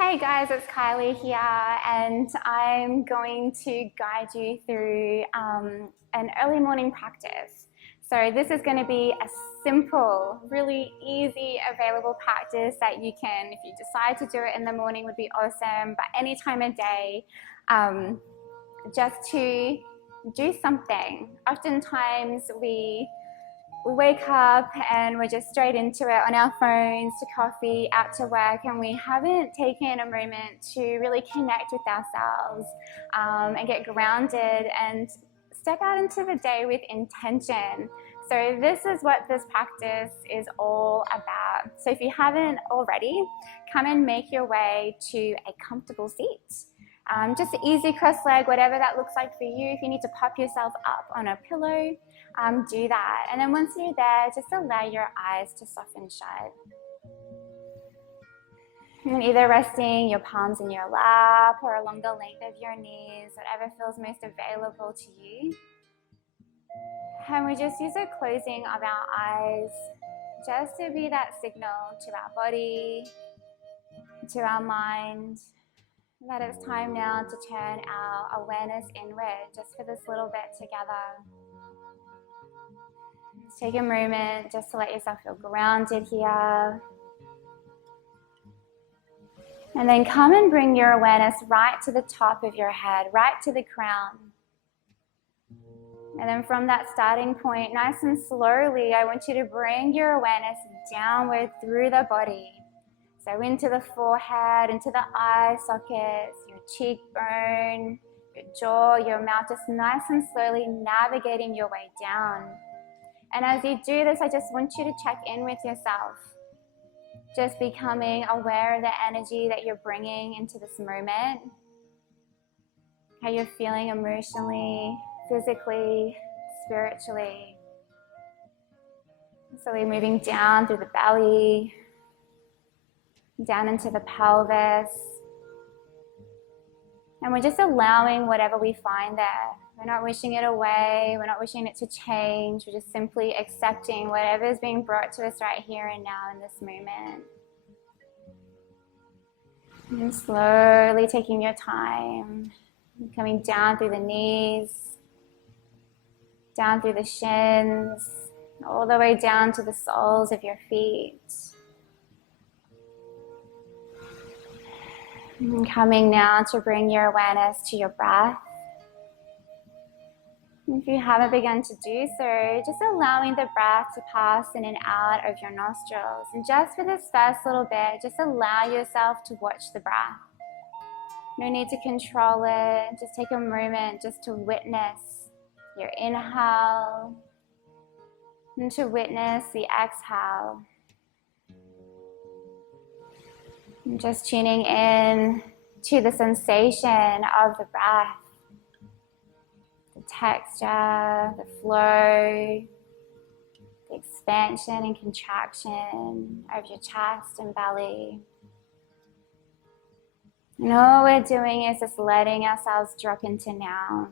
Hey guys, it's Kylie here, and I'm going to guide you through an early morning practice. So this is going to be a simple, really easy, available practice that you can, if you decide to do it in the morning, would be awesome, but any time of day, just to do something. Oftentimes we wake up and we're just straight into it on our phones, to coffee, out to work, and we haven't taken a moment to really connect with ourselves and get grounded and step out into the day with intention. So this is what this practice is all about. So if you haven't already, come and make your way to a comfortable seat. Just an easy cross leg, whatever that looks like for you. If you need to pop yourself up on a pillow, do that. And then once you're there, just allow your eyes to soften shut. And either resting your palms in your lap or along the length of your knees, whatever feels most available to you. And we just use a closing of our eyes just to be that signal to our body, to our mind, that it's time now to turn our awareness inward just for this little bit together. Let's take a moment just to let yourself feel grounded here. And then come and bring your awareness right to the top of your head, right to the crown. And then from that starting point, nice and slowly, I want you to bring your awareness downward through the body. So into the forehead, into the eye sockets, your cheekbone, your jaw, your mouth, just nice and slowly navigating your way down. And as you do this, I just want you to check in with yourself. Just becoming aware of the energy that you're bringing into this moment. How you're feeling emotionally, physically, spiritually. Slowly moving down through the belly, down into the pelvis. And we're just allowing whatever we find there. We're not wishing it away, we're not wishing it to change, we're just simply accepting whatever is being brought to us right here and now in this moment. And slowly taking your time, coming down through the knees, down through the shins, all the way down to the soles of your feet. And coming now to bring your awareness to your breath. If you haven't begun to do so, just allowing the breath to pass in and out of your nostrils. And just for this first little bit, just allow yourself to watch the breath. No need to control it. Just take a moment just to witness your inhale and to witness the exhale. And just tuning in to the sensation of the breath. The texture, the flow, the expansion and contraction of your chest and belly. And all we're doing is just letting ourselves drop into now.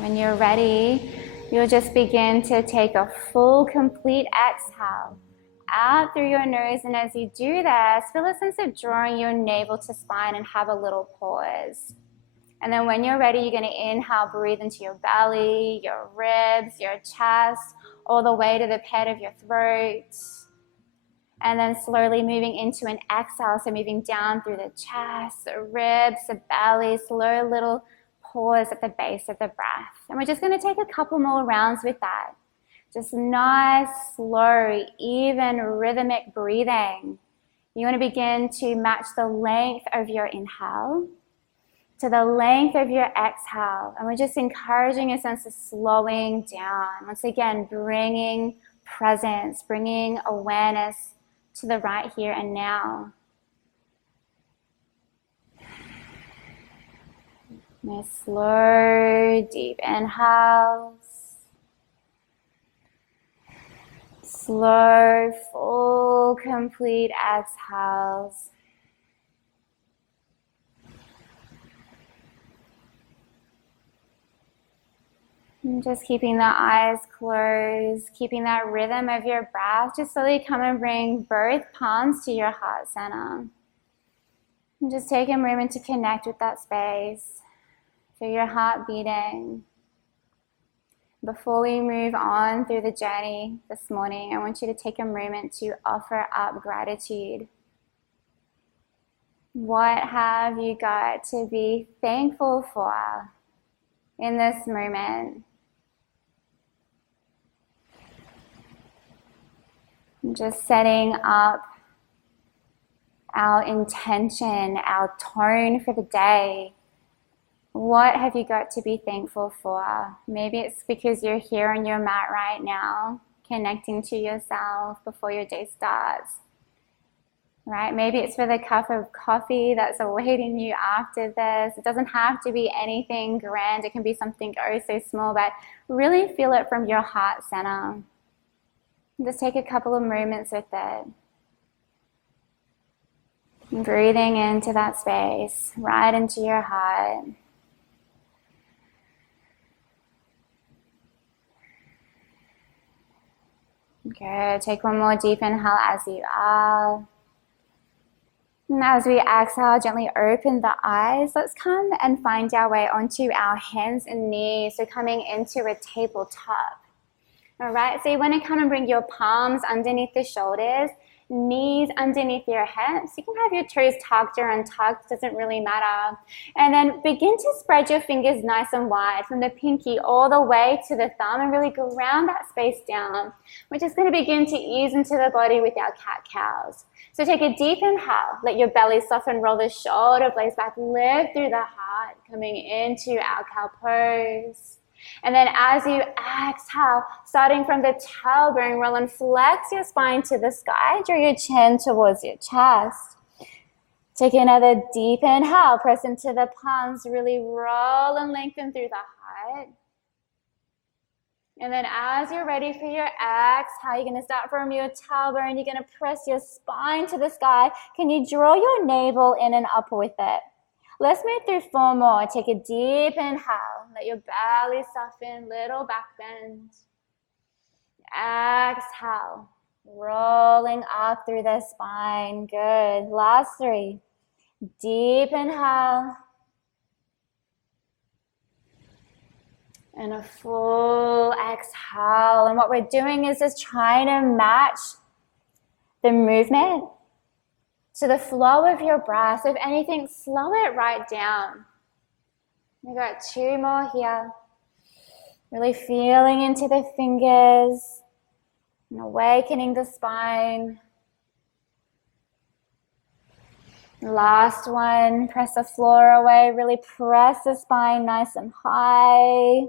When you're ready, you'll just begin to take a full, complete exhale out through your nose, and as you do this, feel a sense of drawing your navel to spine and have a little pause. And then when you're ready, you're going to inhale, breathe into your belly, your ribs, your chest, all the way to the pit of your throat. And then slowly moving into an exhale, so moving down through the chest, the ribs, the belly, slow little pause at the base of the breath. And we're just going to take a couple more rounds with that. Just nice, slow, even rhythmic breathing. You want to begin to match the length of your inhale to the length of your exhale. And we're just encouraging a sense of slowing down. Once again, bringing presence, bringing awareness to the right here and now. Nice, slow, deep inhales. Slow, full, complete exhales. And just keeping the eyes closed, keeping that rhythm of your breath. Just slowly come and bring both palms to your heart center. And just take a moment to connect with that space. Feel your heart beating. Before we move on through the journey this morning, I want you to take a moment to offer up gratitude. What have you got to be thankful for in this moment? Just setting up our intention, our tone for the day. What have you got to be thankful for? Maybe it's because you're here on your mat right now, connecting to yourself before your day starts. Right? Maybe it's for the cup of coffee that's awaiting you after this. It doesn't have to be anything grand. It can be something oh so small, but really feel it from your heart center. Just take a couple of moments with it. Breathing into that space, right into your heart. Good. Take one more deep inhale as you are. And as we exhale, gently open the eyes. Let's come and find our way onto our hands and knees. So coming into a tabletop. All right, so you want to come and bring your palms underneath the shoulders, knees underneath your hips. You can have your toes tucked or untucked, doesn't really matter. And then begin to spread your fingers nice and wide from the pinky all the way to the thumb and really ground that space down. We're just going to begin to ease into the body with our cat-cows. So take a deep inhale, let your belly soften, roll the shoulder blades back, lift through the heart, coming into our cow pose. And then as you exhale, starting from the tailbone, roll and flex your spine to the sky, draw your chin towards your chest. Take another deep inhale, press into the palms, really roll and lengthen through the heart. And then as you're ready for your exhale, you're going to start from your tailbone. You're going to press your spine to the sky. Can you draw your navel in and up with it? Let's move through 4 more. Take a deep inhale. Let your belly soften, little back bend. Exhale, rolling up through the spine. Good. Last 3. Deep inhale. And a full exhale. And what we're doing is just trying to match the movement to the flow of your breath. If anything, slow it right down. We've got 2 more here. Really feeling into the fingers and awakening the spine. Last one, press the floor away. Really press the spine nice and high.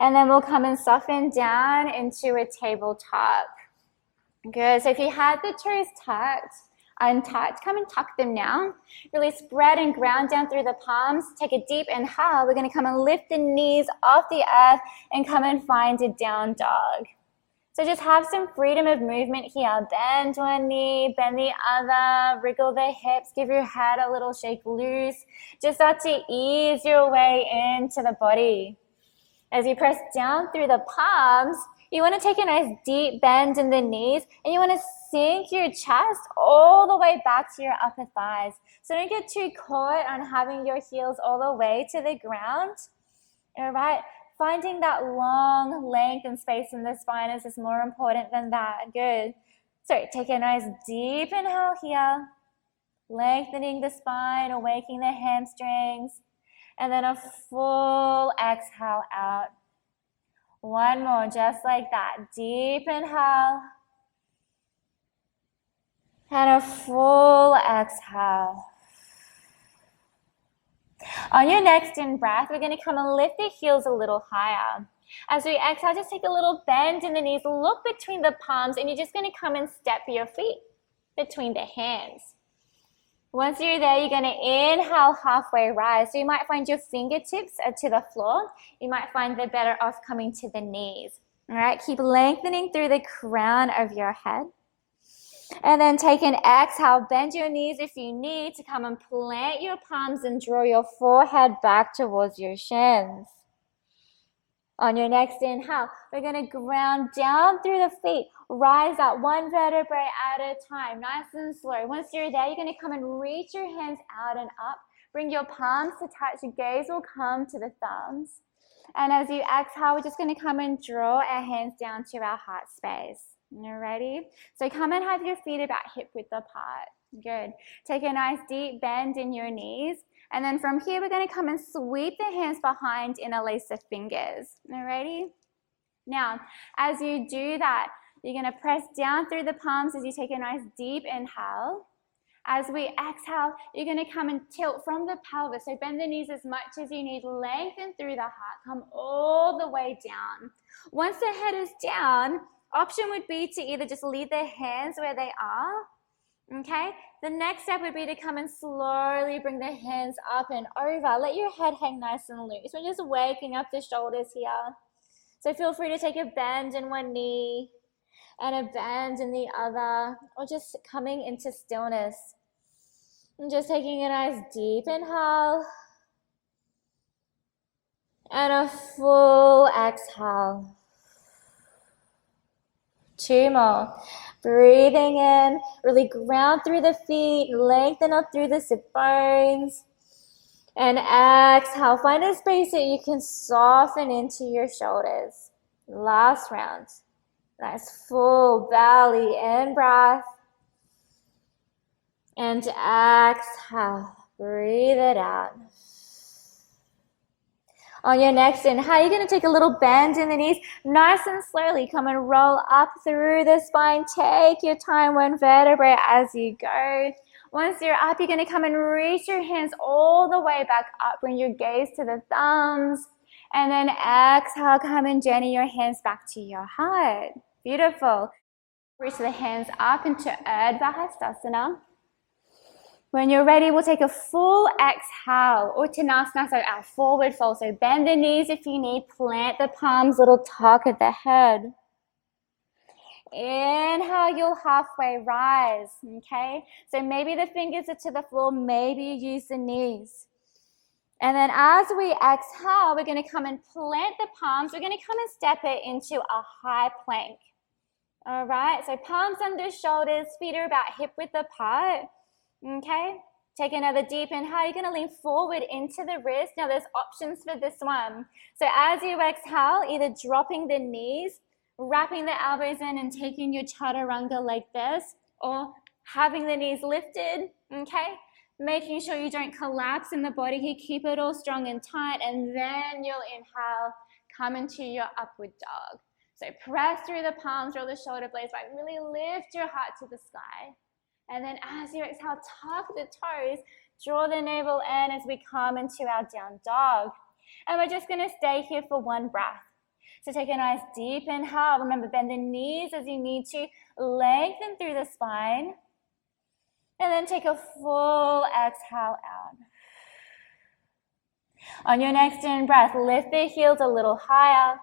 And then we'll come and soften down into a tabletop. Good. So if you had the toes tucked, untucked, come and tuck them now. Really spread and ground down through the palms. Take a deep inhale. We're going to come and lift the knees off the earth and come and find a down dog. So just have some freedom of movement here. Bend one knee, bend the other, wriggle the hips, give your head a little shake loose. Just start to ease your way into the body. As you press down through the palms, you want to take a nice deep bend in the knees and you want to sink your chest all the way back to your upper thighs. So don't get too caught on having your heels all the way to the ground. All right, finding that long length and space in the spine is just more important than that. Good. So take a nice deep inhale here, lengthening the spine, awakening the hamstrings, and then a full exhale out. One more, just like that. Deep inhale. And a full exhale. On your next in breath, we're going to come and lift the heels a little higher. As we exhale, just take a little bend in the knees, look between the palms, and you're just going to come and step your feet between the hands. Once you're there, you're going to inhale, halfway rise. So you might find your fingertips are to the floor. You might find they're better off coming to the knees. All right, keep lengthening through the crown of your head. And then take an exhale, bend your knees if you need to come and plant your palms and draw your forehead back towards your shins. On your next inhale, we're going to ground down through the feet. Rise up one vertebrae at a time, nice and slow. Once you're there, you're going to come and reach your hands out and up. Bring your palms to touch. Your gaze will come to the thumbs. And as you exhale, we're just going to come and draw our hands down to our heart space. You ready? So come and have your feet about hip width apart. Good. Take a nice deep bend in your knees. And then from here, we're going to come and sweep the hands behind, interlace the fingers. Alrighty? Now, as you do that, you're going to press down through the palms as you take a nice deep inhale. As we exhale, you're going to come and tilt from the pelvis. So bend the knees as much as you need. Lengthen through the heart. Come all the way down. Once the head is down, option would be to either just leave the hands where they are. Okay? The next step would be to come and slowly bring the hands up and over. Let your head hang nice and loose. We're just waking up the shoulders here. So feel free to take a bend in one knee and a bend in the other, or just coming into stillness. And just taking a nice deep inhale and a full exhale. 2 more. Breathing in, really ground through the feet, lengthen up through the sit bones. And exhale, find a space that you can soften into your shoulders. Last round. Nice full belly in breath. And exhale, breathe it out. On your next inhale, you're going to take a little bend in the knees, nice and slowly. Come and roll up through the spine. Take your time, one vertebrae as you go. Once you're up, you're going to come and reach your hands all the way back up. Bring your gaze to the thumbs. And then exhale, come and journey your hands back to your heart. Beautiful. Reach the hands up into Urdhva Hastasana. When you're ready, we'll take a full exhale, Uttanasana, so our forward fold. So bend the knees if you need, plant the palms, little tuck at the head. Inhale, you'll halfway rise, okay? So maybe the fingers are to the floor, maybe you use the knees. And then as we exhale, we're going to come and plant the palms. We're going to come and step it into a high plank. All right, so palms under shoulders, feet are about hip width apart. Okay, take another deep inhale. You're going to lean forward into the wrist. Now there's options for this one. So as you exhale, either dropping the knees, wrapping the elbows in and taking your chaturanga like this, or having the knees lifted, okay? Making sure you don't collapse in the body here. Keep it all strong and tight, and then you'll inhale, come into your upward dog. So press through the palms, roll the shoulder blades back, really lift your heart to the sky. And then as you exhale, tuck the toes, draw the navel in as we come into our down dog. And we're just gonna stay here for one breath. So take a nice deep inhale. Remember, bend the knees as you need to, lengthen through the spine. And then take a full exhale out. On your next in breath, lift the heels a little higher.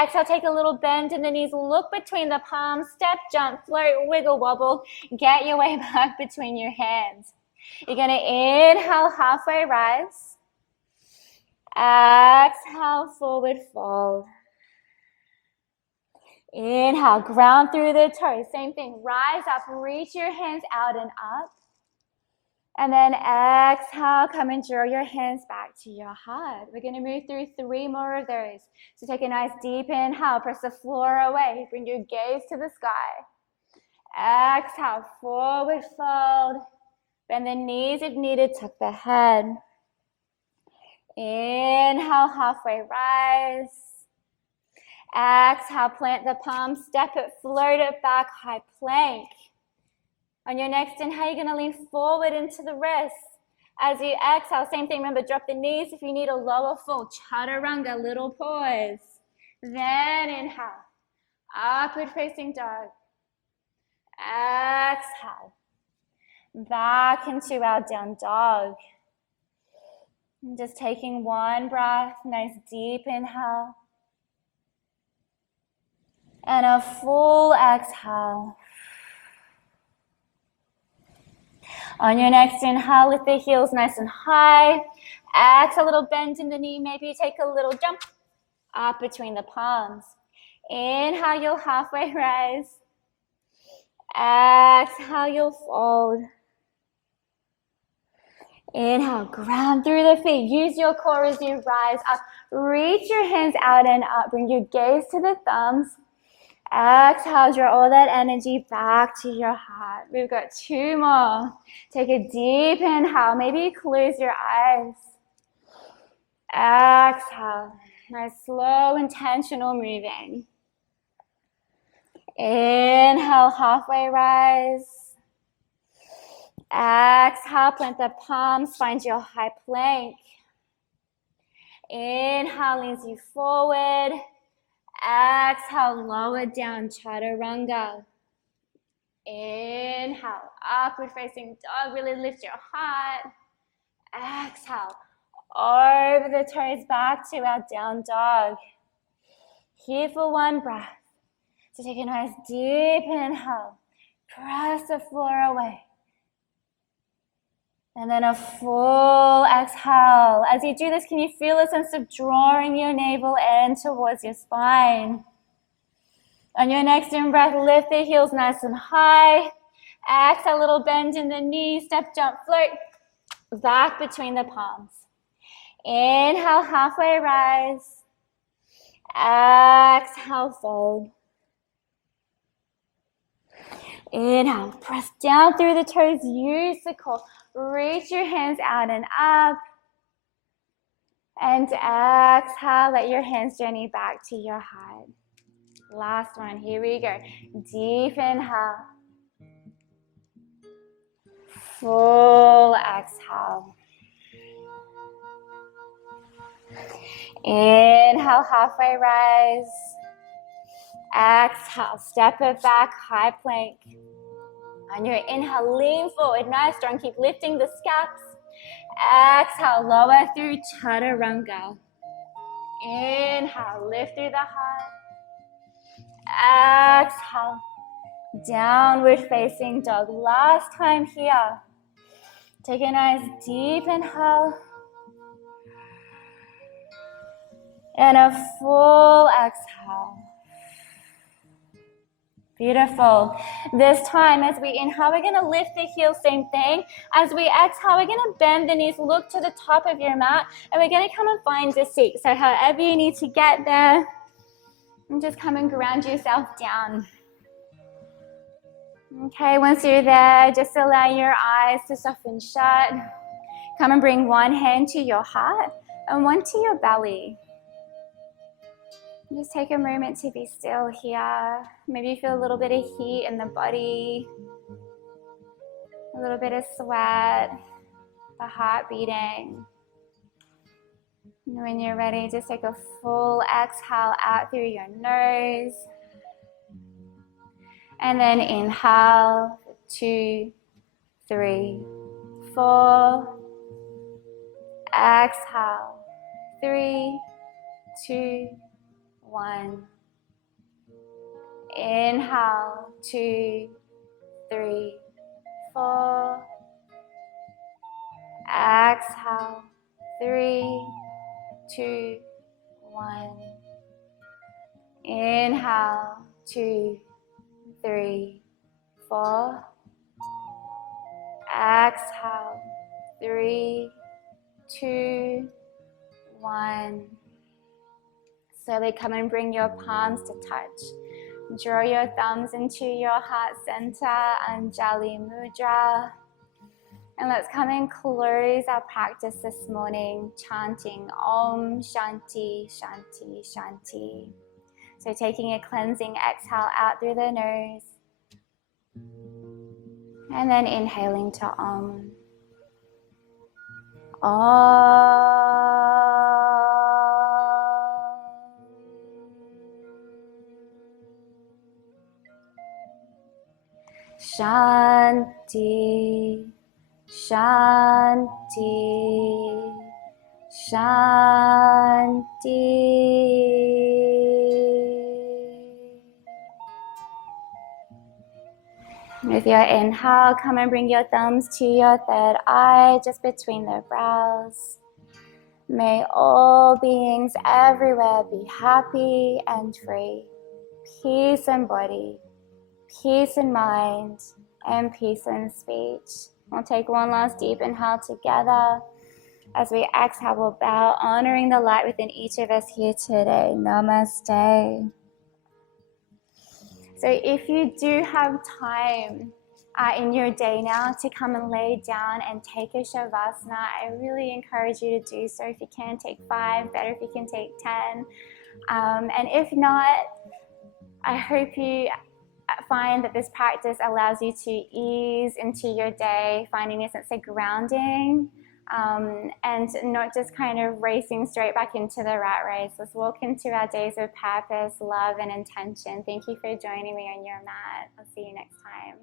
Exhale, take a little bend in the knees, look between the palms, step, jump, float, wiggle, wobble. Get your way back between your hands. You're going to inhale, halfway rise. Exhale, forward fold. Inhale, ground through the toes. Same thing, rise up, reach your hands out and up. And then exhale, come and draw your hands back to your heart. We're going to move through 3 more of those. So take a nice deep inhale, press the floor away, bring your gaze to the sky. Exhale, forward fold. Bend the knees if needed, tuck the head. Inhale, halfway rise. Exhale, plant the palms, step it, float it back, high plank. On your next inhale, you're going to lean forward into the wrists. As you exhale, same thing, remember, drop the knees if you need a lower full. Chaturanga, little pause. Then inhale, upward facing dog. Exhale, back into our down dog. And just taking one breath, nice deep inhale. And a full exhale. On your next inhale, lift the heels nice and high. Exhale, a little bend in the knee. Maybe you take a little jump up between the palms. Inhale, you'll halfway rise. Exhale, you'll fold. Inhale, ground through the feet. Use your core as you rise up. Reach your hands out and up. Bring your gaze to the thumbs. Exhale, draw all that energy back to your heart. We've got 2 more. Take a deep inhale. Maybe close your eyes. Exhale. Nice, slow, intentional moving. Inhale, halfway rise. Exhale, plant the palms, find your high plank. Inhale, leans you forward. Exhale, lower down, chaturanga. Inhale, upward facing dog, really lift your heart. Exhale, over the toes back to our down dog. Here for 1 breath. So take a nice deep inhale, press the floor away. And then a full exhale. As you do this, can you feel a sense of drawing your navel in towards your spine? On your next in-breath, lift the heels nice and high. Exhale, a little bend in the knees, step, jump, float. Back between the palms. Inhale, halfway rise. Exhale, fold. Inhale, press down through the toes, use the core. Reach your hands out and up. And exhale, let your hands journey back to your heart. Last one, here we go. Deep inhale. Full exhale. Inhale, halfway rise. Exhale, step it back, high plank. On your inhale, lean forward, nice, strong, keep lifting the scaps. Exhale, lower through chaturanga. Inhale, lift through the heart. Exhale, downward facing dog. Last time here. Take a nice deep inhale. And a full exhale. Beautiful. This time as we inhale, we're going to lift the heels, same thing. As we exhale, we're going to bend the knees, look to the top of your mat, and we're going to come and find your seat. So however you need to get there, and just come and ground yourself down. Okay, once you're there, just allow your eyes to soften shut. Come and bring one hand to your heart and one to your belly. Just take a moment to be still here. Maybe you feel a little bit of heat in the body, a little bit of sweat, the heart beating. And when you're ready, just take a full exhale out through your nose. And then inhale, 2, 3, 4. Exhale, 3, 2, 1. Inhale, 2, 3, 4. Exhale, 3, 2, 1. Inhale, 2, 3, 4. Exhale, 3, 2, 1. Slowly come and bring your palms to touch. Draw your thumbs into your heart center, Anjali Mudra. And let's come and close our practice this morning, chanting Om Shanti, Shanti, Shanti. So taking a cleansing exhale out through the nose. And then inhaling to Om. Om. Shanti, Shanti, Shanti. With your inhale, come and bring your thumbs to your third eye, just between the brows. May all beings everywhere be happy and free. Peace in body, peace in mind, and peace in speech. We'll take one last deep inhale together. As we exhale, we'll bow, honoring the light within each of us here today. Namaste. So if you do have time in your day now to come and lay down and take a Shavasana, I really encourage you to do so. If you can, take 5, better if you can take 10. And if not, I hope you find that this practice allows you to ease into your day, finding a sense of grounding, and not just kind of racing straight back into the rat race. Let's walk into our days with purpose, love, and intention. Thank you for joining me on your mat. I'll see you next time.